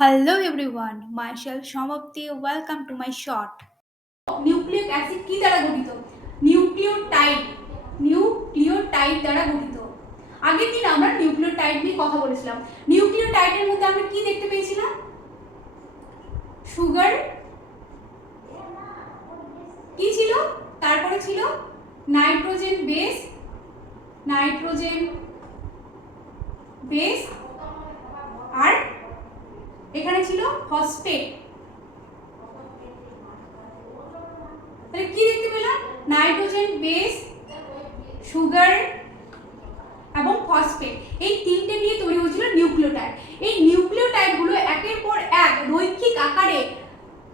Hello everyone, myself Shamapti. Welcome to my short. Nucleic acid কি দ্বারা গঠিত? Nucleotide. Nucleotide দ্বারা গঠিত। আগের দিন আমরা নিউক্লিওটাইড নিয়ে কথা বলেছিলাম। নিউক্লিওটাইডের মধ্যে আমরা কি দেখতে পেয়েছিলাম? সুগার কি ছিল? তারপরে ছিল নাইট্রোজেন বেস, আর এখানে ছিল ফসফেট। তাহলে কি দেখতে পেলাম? নাইট্রোজেন বেস, সুগার এবং ফসফেট, এই তিনটে নিয়ে তৈরি হয়েছিল নিউক্লিওটাইড। এই নিউক্লিওটাইডগুলো একের পর এক রৈখিক আকারে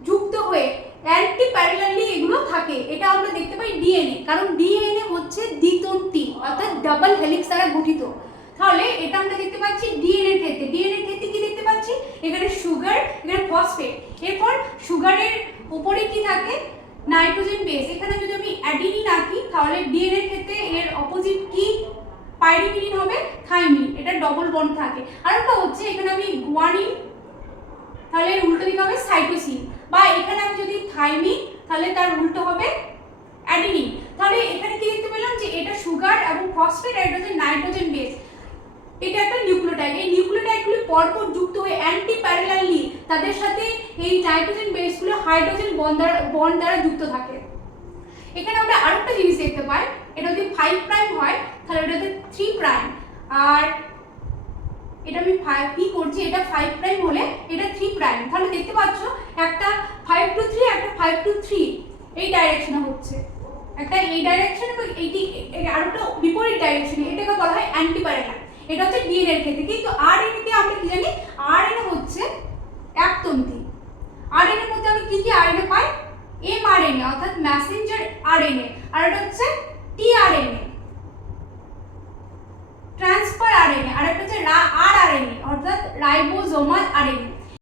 যুক্ত হয়ে অ্যান্টি প্যারালালি এগুলো থাকে। এটা আমরা দেখতে পাই ডিএনএ, কারণ ডিএনএ হচ্ছে দ্বিতন্ত্রী অর্থাৎ ডাবল হেলিক্স দ্বারা গঠিত। তাহলে এটা আমরা দেখতে পাচ্ছি ডিএনএ ক্ষেত্রে। ডিএনএ ক্ষেত্রে কি দেখতে পাচ্ছি? এখানে সুগার, এখানে ফসফেট। এরপর সুগারের উপরে কি থাকে? Nitrogen base. এখানে যদি আমি অ্যাডিনিন আঁকি তাহলে ডিএনএ ক্ষেত্রে এর অপোজিট কি? পাইরিমিডিন হবে থাইমিন, এটা ডবল বন্ড থাকে। আর একটা হচ্ছে এখানে আমি গুয়ানিন, তাহলে এর উল্টো দিকে হবে সাইটোসিন। বা এখানে আমি যদি থাইমিন, তাহলে তার উল্টো হবে অ্যাডিনিন। তাহলে এখানে কি দেখতে পেলাম যে এটা সুগার এবং ফসফেট, আর এটা হচ্ছে নাইট্রোজেন বেস। এটা একটা নিউক্লিওটাইড। এই নিউক্লিওটাইডগুলি পরপর যুক্ত হয়ে অ্যান্টি প্যারালালি তাদের সাথে এই নাইট্রোজেন বেসগুলো হাইড্রোজেন বন্ড দ্বারা যুক্ত থাকে। এখানে আমরা আরেকটা জিনিস দেখতে পাই, এটা যদি 5 প্রাইম হয় তাহলে এটাতে 3 প্রাইম, আর এটা আমি কি করছি, এটা 5 প্রাইম হলে এটা 3 প্রাইম। তাহলে দেখতে পাচ্ছ একটা 5 to 3, একটা 5 to 3 এই ডাইরেকশনে হচ্ছে, একটা এই ডাইরেকশন এবং এইটি আরেকটা বিপরীত ডাইরেকশনে। এটাকে বলা হয় অ্যান্টি প্যারালাল। এটা হচ্ছে ডিএনএ এর ক্ষেত্রে। কিন্তু আরএনএ তে আমরা কি জানি? আরএনএ হচ্ছে একতন্ত্রী। আরএনএ এর মধ্যে আমরা কি কি আরএনএ পাই? এমআরএনএ অর্থাৎ মেসেঞ্জার আরএনএ, আর এটা হচ্ছে টিআরএনএ ট্রান্সফার আরএনএ, আর একটা হচ্ছে আরআরএনএ অর্থাৎ রাইবোজোমাল আরএনএ।